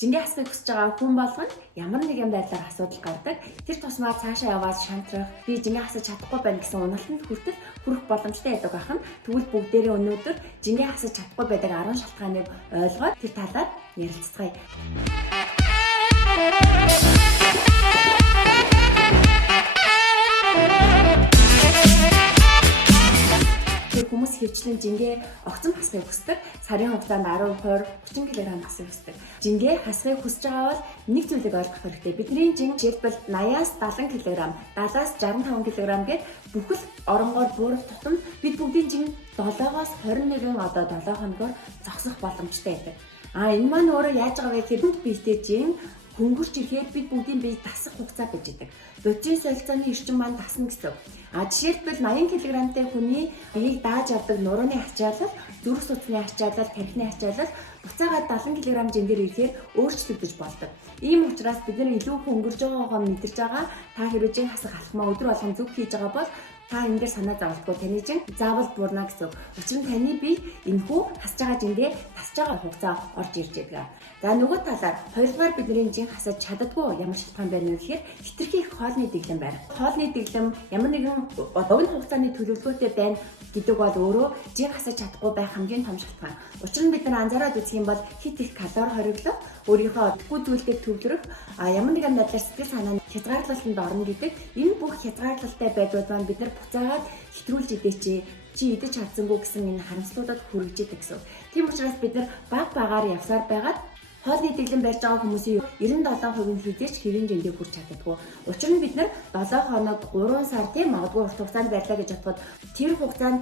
Жингээ хасахыг хүсэж байгаа хүн болгоно ямар нэгэн байдлаар асуудал гардаг. Тэр тусмаа цаашаа яваад шантрах, би жингээ хасаж чадахгүй байна гэсэн уналтанд хүртэл хүрэх боломжтой байдаг ахын. Тэгвэл бүгдээрээ өнөөдөр жингээ хасаж чадахгүй байдаг 10 шалтгааныг ойлгоод тэр талаар ярилцгаая. Хүмүүс хөвчлэн жингээ огцом хасахыг хүсдэг. Сарын хугацаанд 10, 20, 30 кг хасахыг хүсдэг. Жингээ хасахыг хүсэж байгаа бол нэг зүйлийг ойлгох хэрэгтэй. Бидний жин жишээлбэл 80-аас 70 кг, 70-аас 65 кг гээд бүхэл оронгоор буурах тутам бид бүгдийн жин 7-оос 21 одоо 7 хоногоор зогсох боломжтой байдаг. Энэ маань өөрөө яаж байгаа вэ гэхээр биетэй жин хөнгөрч ирэхэд бид бүгдийн бие тасах хугацаа байж байгаа. Бодис солилцооны эрчим маань тасна гэсэн. Жишээлбэл 80 кг-тай хүний биеийг дааж авдаг нурууны ачаалал, зүрх судасны ачаалал, тархины ачаалал буцаагаад 70 кг жин дээр ирэхээр өөрчлөгдөж болдог. Ийм учраас бид нар илүү хөнгөрж байгаагаа мэдэрч байгаа. Та хэрвээ жин хасах алхмаа өдөр болгон зөв хийж байгаа бол та энэ дээр санаа зовлтгүй таны жин заавал буурна гэсэн. Учир нь таны бие энэхүү хасж байгаа жиндээ тасж байгаа хугацаа орж ирж байгаа. За нөгөө талаар хоёрдугаар бидний жин хасаж чаддаггүй ямар шалтгаан байна вэ гэхээр хитрхи их хоолны дэглэм байна. Хоолны дэглэм ямар нэгэн богино хугацааны төлөвлөгөөтэй байна гэдэг бол өөрөө жин хасаж чадахгүй байх хамгийн том шалтгаан. Учир нь бид нар анзаараад үзэх юм бол хит их калори хориглох, өөрийнхөө идэхгүй зүйлдээ төвлөрөх, ямар нэгэн байдлаар сэтгэл санааны хязгаарлалтанд орно гэдэг энэ бүх хязгаарлалтай байдлууд маань бид нар буцаагаад хэтрүүлж идээч чи идэж чадсангүй гэсэн энэ харамслуудад хүргэжэдэг гэсэн. Тийм учраас бид нар багаар явсаар байгаад хоолны дэглэм барьж байгаа хүмүүсийн 97% нь хизээч хэвийн жиндээ хүрч чаддаггүй. Учир нь бид нар 7 хоног 3 сар тийм магадгүй урт хугацаанд байрлаа гэж бодоход тэр хугацаанд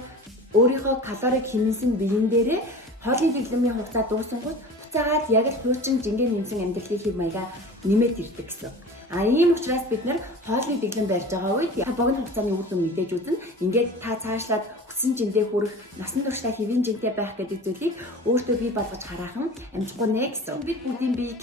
өөрийнхөө калорийг хэмнэсэн биеийн дээрээ хоолны дэглэмийн хугацаа дуусангууд буцаагаад яг л хуучин жингээ нэмсэн амьдралын хэв маягаа нэмээд ирдэг гэсэн. Ийм учраас бид нар хоолны дэглэм барьж байгаа үед богино хугацааны үр дүн мэдээж үзнэ. Ингээд та цаашлаад хүссэн жиндээ хүрэх, насан туршдаа хэвийн жинтэй байх гэдэг зүйлийг өөртөө бий болгож хараахан амжихгүй нэ гэсэн. Бид бүгдийн бие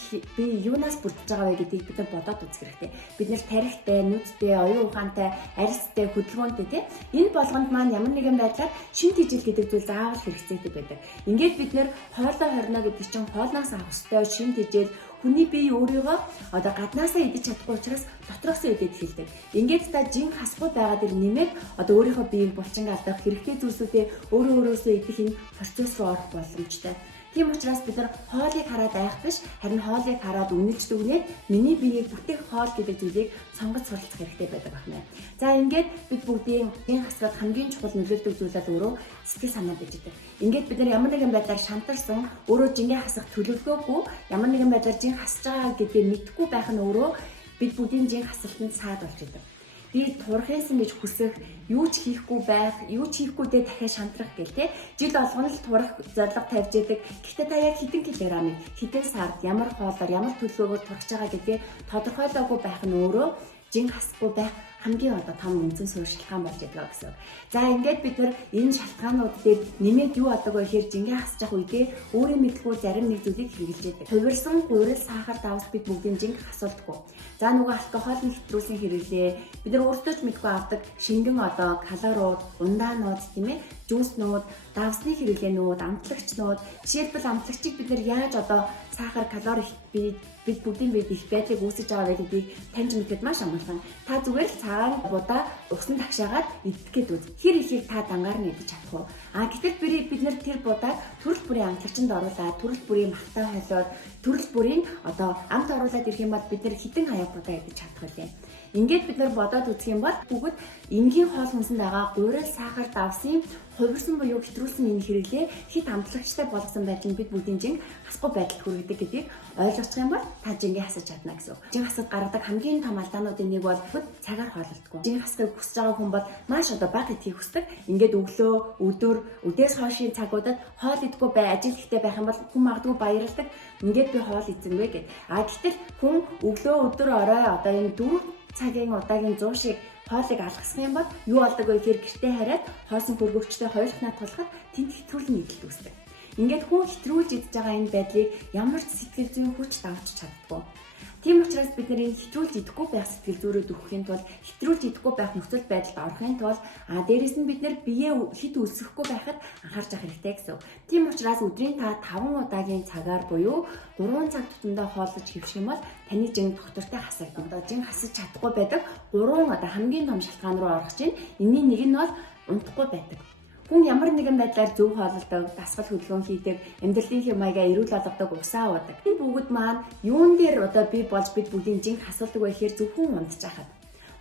юунаас бүрдэж байгаа вэ гэдгийг бид нар бодоод үзэх хэрэгтэй. Бид нар тарихтай, нүдтэй, оюун ухаантай, арьстай, хөдөлгөөнтэй тийм. Энэ болгонд маань ямар нэгэн байдлаар шин тэжил гэдэг зүйл заавал хэрэгцээтэй байдаг. Ингээд бид нар хоолоо хорно гэдэг чинь хоолноос авах ёстой шин тэжил хүний бие өөрийгөө одоо гаднаасаа идэж чадахгүй учраас дотроосоо идэж хэлдэг. Ингээд та жин хасахгүй байгаад ир нэмээд одоо өөрийнхөө биеийг булчинг алдах хэрэгтэй зүйлсүүдээ өөрөөсөө идэх энэ процесс руу орох боломжтой. Тийм учраас бид нар хоолыг хараад айх биш, харин хоолыг хараад үнэлж дүгнээд миний биеийг бүтээх хоол гэдэг зүйлийг сонгож суралцах хэрэгтэй байдаг байна. За ингээд бид бүгдийн жин хасахад хамгийн чухал нөлөөлдөг зүйл бол өөрөө сэтгэл санаа байж байгаа. Ингээд бид нар ямар нэгэн байдлаар шантарсан, өөрөө жингээ хасах төлөвлөгөөгүй, ямар нэгэн байдлаар жин хасж байгаа гэдгийг мэдэхгүй байх нь өөрөө бид бүгдийн жин хасалтанд саад болж байгаа. Би турахсан гэж хүсэх, юу ч хийхгүй байх, юу ч хийхгүй дэ дахиад шантрах гэл те. Жил болгоно л турах зорилго тавьж яадаг. Гэхдээ та яг хэдэн килограммыг, хэдэн сард, ямар хоолоор, ямар төлөвлөгөөр турах байгаа гэдгийг тодорхойлоогүй байх нь өөрөө жин хасахгүй байх хамгийн одоо том үнцэн суурь шалтгаан болж байгаа гэсэн. За ингээд бид нар энэ шалтгаанууд дээр нэмээд юу болдог вэ гэхээр жингээ хасж явах үедээ өөрийн мэдлгүй зарим нэг зүйлийг хэрэгжилж яадаг. Хувирсан, гурил, сахар, давс бид бүгдийн жинг хасуулдаггүй. За нөгөө алкогол нэвтрүүлсэн хэрэглээ. Бид нар өөрсдөө ч мэдгүй авдаг шингэн одоо калориуд, ундаанууд тийм ээ, жууснууд, давсны хэрэглээнүүд, амтлагчнууд. Жишээлбэл амтлагчийг бид нар яаж одоо сахар, калори бид бүгдийн биед их байдлыг үүсгэж байгаа вэ гэдгийг таньж мэдээд маш амгалан. Та зүгээр л цагаан будаа усан тагшаагаад идэх гээд үз. Хэр ихийг та дангаар нь идэж чадах уу? Гэтэл бид нар тэр будааг төрөл бүрийн амтлагчинд оруулаад, төрөл бүрийн махтай холиод, төрөл бүрийн одоо амт оруулаад ирэх юм бол бид нар хитэн хаяг будаа идэж чадах үлээ. Ингээд бид нар бодоод үзэх юм бол бүгд энгийн хоол хүнсэнд байгаа гурил, сахар, давсын хувирсан буюу хэтрүүлсэн энэ хэрэглээ хит амтлагчтай болгосон байдал нь бид бүгдийн жин хасахгүй байдалд хүргэдэг гэдгийг ойлгочих юм бол та жингээ хасаж чадна гэсэн. Жин хасад гаргадаг хамгийн том алдаануудын нэг бол цагаар хооллолтгүй. Жин хасахыг хүсэж байгаа хүн бол маш одоо бага идэхийг хүсдэг. Ингээд өглөө, өдөр, өдөөс хойшийн цагуудад хоол идэхгүй ажил ихтэй байх юм бол хүн магадгүй баярлдаг. Ингээд би хоол эзэнвэ гэд. Гэтэл хүн өглөө, өдөр, орой одоо энэ 4 цагийн удаагийн 100 шиг хоолыг алгасах юм бол юу болдог вэ гэхээр гэртээ хараад хоосон хөргөвчтэй хоёулахнаа тулахад тэнд хэтрүүлэн идэлт үүсдэг. Ингээд хүн хэтрүүлж идж байгаа энэ байдлыг ямар ч сэтгэл зүйн хүч давж чаддаггүй. Тийм учраас бид нэр хэтрүүлж идэхгүй байх сэтгэл зүйрээ дүүхийн тулд, хэтрүүлж идэхгүй байх нөхцөл байдалд орохын тулд дээрэс нь бид нэр биеэ хит үлсэхгүй байхад анхаарч явах хэрэгтэй гэсэн. Тийм учраас өдрийн та 5 удаагийн цагаар буюу 3 цаг тутамдаа хооллож хэвших юм бол таны жин доктортой хасагдана. Жин хасаж чадахгүй байдаг 3 хамгийн том шалтгаан руу орох чинь энэний нэг нь бол унтахгүй байдаг. Хүн ямар нэгэн байдлаар зөв хооллолдог, дасгал хөдөлгөөн хийдэг, амьдралын хэв маягаа эрүүл болгодог, усаа уудаг. Энэ бүгд маань юун дээр би болж бид бүгдийн жинг хасуулдаг вэ гэхээр зөвхөн унтчихад.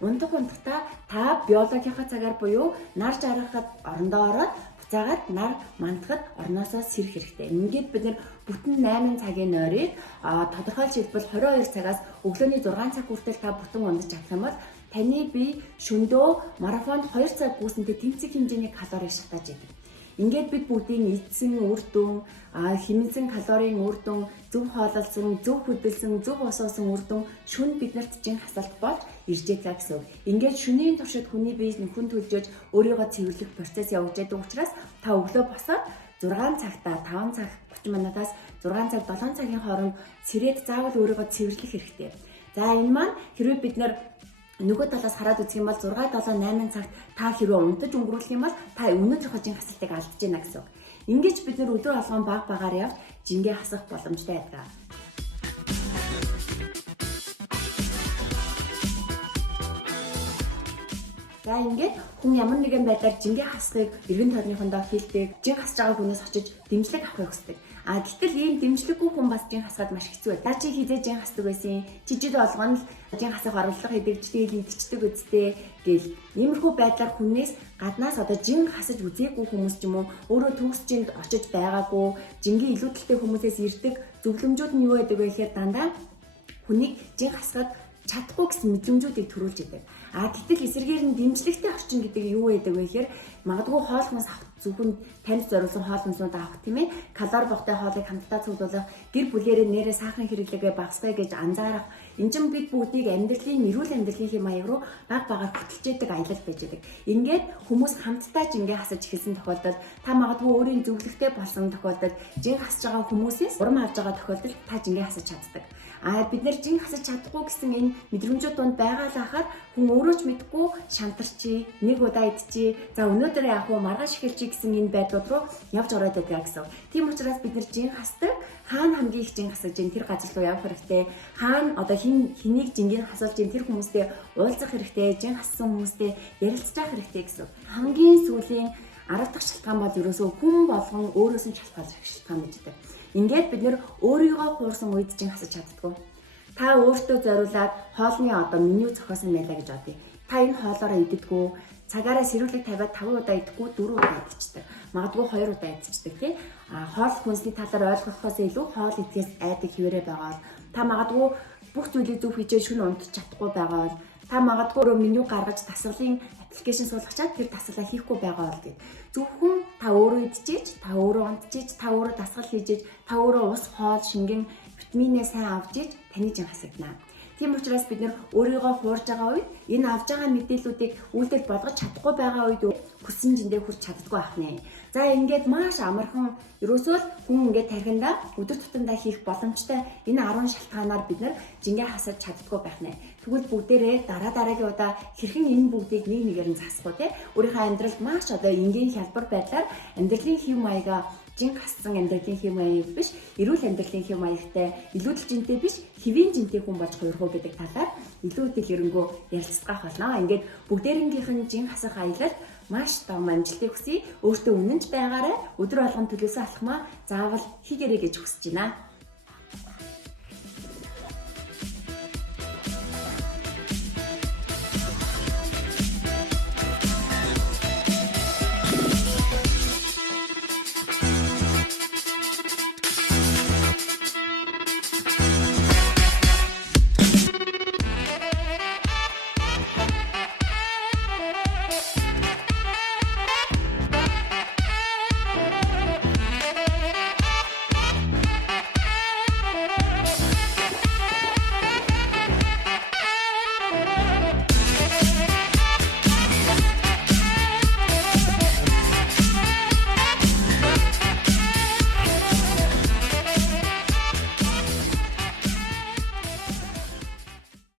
Унтахдаа та биологийнхаа цагаар буюу нар жаргахад орондоо ороод буцаагаад нар мандахад орноосоо сэрэх хэрэгтэй. Ингээд бид нэр бүтэн 8 цагийн нойрыг тодорхой жишээлбэл 22 цагаас өглөөний 6 цаг хүртэл та бүтэн унтаж чадах юм бол таны бие шөнөдөө марафонд 2 цаг гүйсэнтэй тэмцэх хэмжээний калорийг шатааж идэг. Ингээд бид бүгдийн эзэн үр дүн, хэмнэлсэн калорийн үр дүн, зөв хооллолсон, зөв хөдөлсөн, зөв усоосон үр дүн шөнө биднэрт жин хасалт болж ирж байгаа гэсэн. Ингээд шөнийн туршид хүний бие нөхөн төлжөөж өөрийгөө цэвэрлэх процесс явуулж байгаа учраас та өглөө босоод 6 цагтаа 5 цаг 30 минутаас 6 цаг 7 цагийн хооронд сэрээд заавал өөрийгөө цэвэрлэх хэрэгтэй. За энэ маань хэрвээ бид нөгөө талаас хараад үзэх юм бол 6, 7, 8 цагт та хэрвээ унтаж өнгөрүүлэх юм бол та өнөөдрийнхөө жин хасалтыг алдаж байна гэсэн. Ингэж бид нэр өдөр болгон баг багаар явж жингээ хасах боломжтой байдаг. За ингээд хүн ямар нэгэн байдлаар жингээ хасахыг эргэн тойрныхондоо хийлдэг, жин хасж байгаа хүнээс очиж дэмжлэг авахыг хүсдэг. Гэтэл ийм дэмжлэггүй хүн бас жин хасгаад маш хэцүү байна. Та чи хизээ жин хасдаг байсан, жижиг болгоно л жин хасах орлого хийдэг, идчихдэг үсттэй гэл. Иймэрхүү байдлаар хүнээс гаднаас жин хасаж үзээгүй хүмүүс ч юм уу өөрөө төгс жинд очиж байгаагүй, жингийн илүүдэлтэй хүмүүсээс ирдэг зөвлөмжүүд нь юу байдаг вэ гэхээр дандаа хүнийг жин хасгаад чадахгүй гэсэн мэдрэмжүүдийг төрүүлж идэг. Гэтэл эсэргээр нь дэмжлэгтэй орчин гэдэг юу байдаг вэ гэхээр магадгүй хоол хүнс авах зөвхөн танд зориулсан хоол хүнсүүд авах тийм ээ. Калори богтой хоолыг хамтдаа цуглуулах, гэр бүлээрээ нэрээ сахарын хэрэглээгээ багасгая гэж анзаарах. Энэ ч бид бүгдийг эрүүл амьдралын хэм маяг руу баг багаар хөтлж яадаг аялал байж байдаг. Ингээд хүмүүс хамтдаа жингээ хасаж эхэлсэн тохиолдолд та магадгүй өөрийн зөвлөгтэй болсон тохиолдолд жин хасж байгаа хүмүүсээс урам авж байгаа тохиолдолд та жингээ хасаж чаддаг. Бид нэр жин хасаж чадахгүй гэсэн энэ мэдрэмжүүд донд байгаа л ахаар хүн өөрөө ч мэдгүй шантарчи, нэг удаа идчихье, за өнөөдөр яах вэ, маргааш эхэлчихье гэсэн энэ байдлууд руу явж ороод байдаг гэсэн. Тийм учраас бид нэр жин хасдаг, хаана хамгийн их жин хасаж ин тэр газар руу явах хэрэгтэй, хаана хэнийг жингийн хасуулж ин тэр хүмүүстэй уулзах хэрэгтэй, жин хассан хүмүүстэй ярилцах хэрэгтэй гэсэн. Хамгийн сүүлийн 10 дахь шалтгаан бол ерөөсөө хүн болгон өөрөөс нь шалтгаалж шалтгаан мэддэг. Ингээд бид нэр өөрийгөө хуурсан үед жин хасаж чаддгүй. Та өөртөө зориулаад хоолны меню зохиосон байлаа гэж бодъё. Та энэ хоолоороо иддэггүй, цагаараа сэрүүлэг тавиад 5 удаа идэхгүй 4 удаа идчихдэг. Магадгүй 2 удаа идчихдэг тий. Хоол хүнсний талаар ойлгохоос илүү хоол идэхээс айдаг хിവэрэ байгаа бол та магадгүй бүх зүйлийг зөв хийж шөнө унтж чадахгүй байгаа бол та магадгүй өөрөө меню гаргаж дасгалын аппликейшн суулгачаад тэр дасгалаа хийхгүй байгаа бол гэд. Зөвхөн та өөрөө идчихэж, та өөрөө унтчихэж, та өөрөө дасгал хийжээж, та өөрөө ус, хоол, шингэн витаминээ сайн авч иж таны жин хасагдана. Тийм учраас бид нэр өөрийгөө хуурж байгаа үед энэ авж байгаа мэдээллүүдийг үйлдэл болгож чадахгүй байгаа үед хүссэн жиндээ хүрч чаддаггүй байх нэ. За ингээд маш амархан ерөөсөө хүн ингээд тархиндаа өдөр тутамдаа хийх боломжтой энэ 10 шалтгаанаар бид нэр жингээ хасаж чаддаггүй байх нэ. Тэгвэл бүгдээрээ дараагийн удаа хэрхэн энэ бүгдийг нэг нэгээр нь засах вэ? Өөрийнхөө амьдралд маш энгийн хялбар байдлаар амьдралын хэв маягаа жин хассан амьдралын хэв маяг биш, эрүүл амьдралын хэв маягтай, илүүдэл жинтэй биш, хэвийн жинтэй хүн болж хувирах уу гэдэг талаар илүү дэлгэрэнгүй ярилцах болно. Ингээд бүгдээрнгийнх нь жин хасах аялал маш том амжилтыг хүсье. Өөртөө үнэнч байгаарай. Өдөр болгон төлөөсөө алхмаа заавал хийгээрэй гэж хүсэж байна.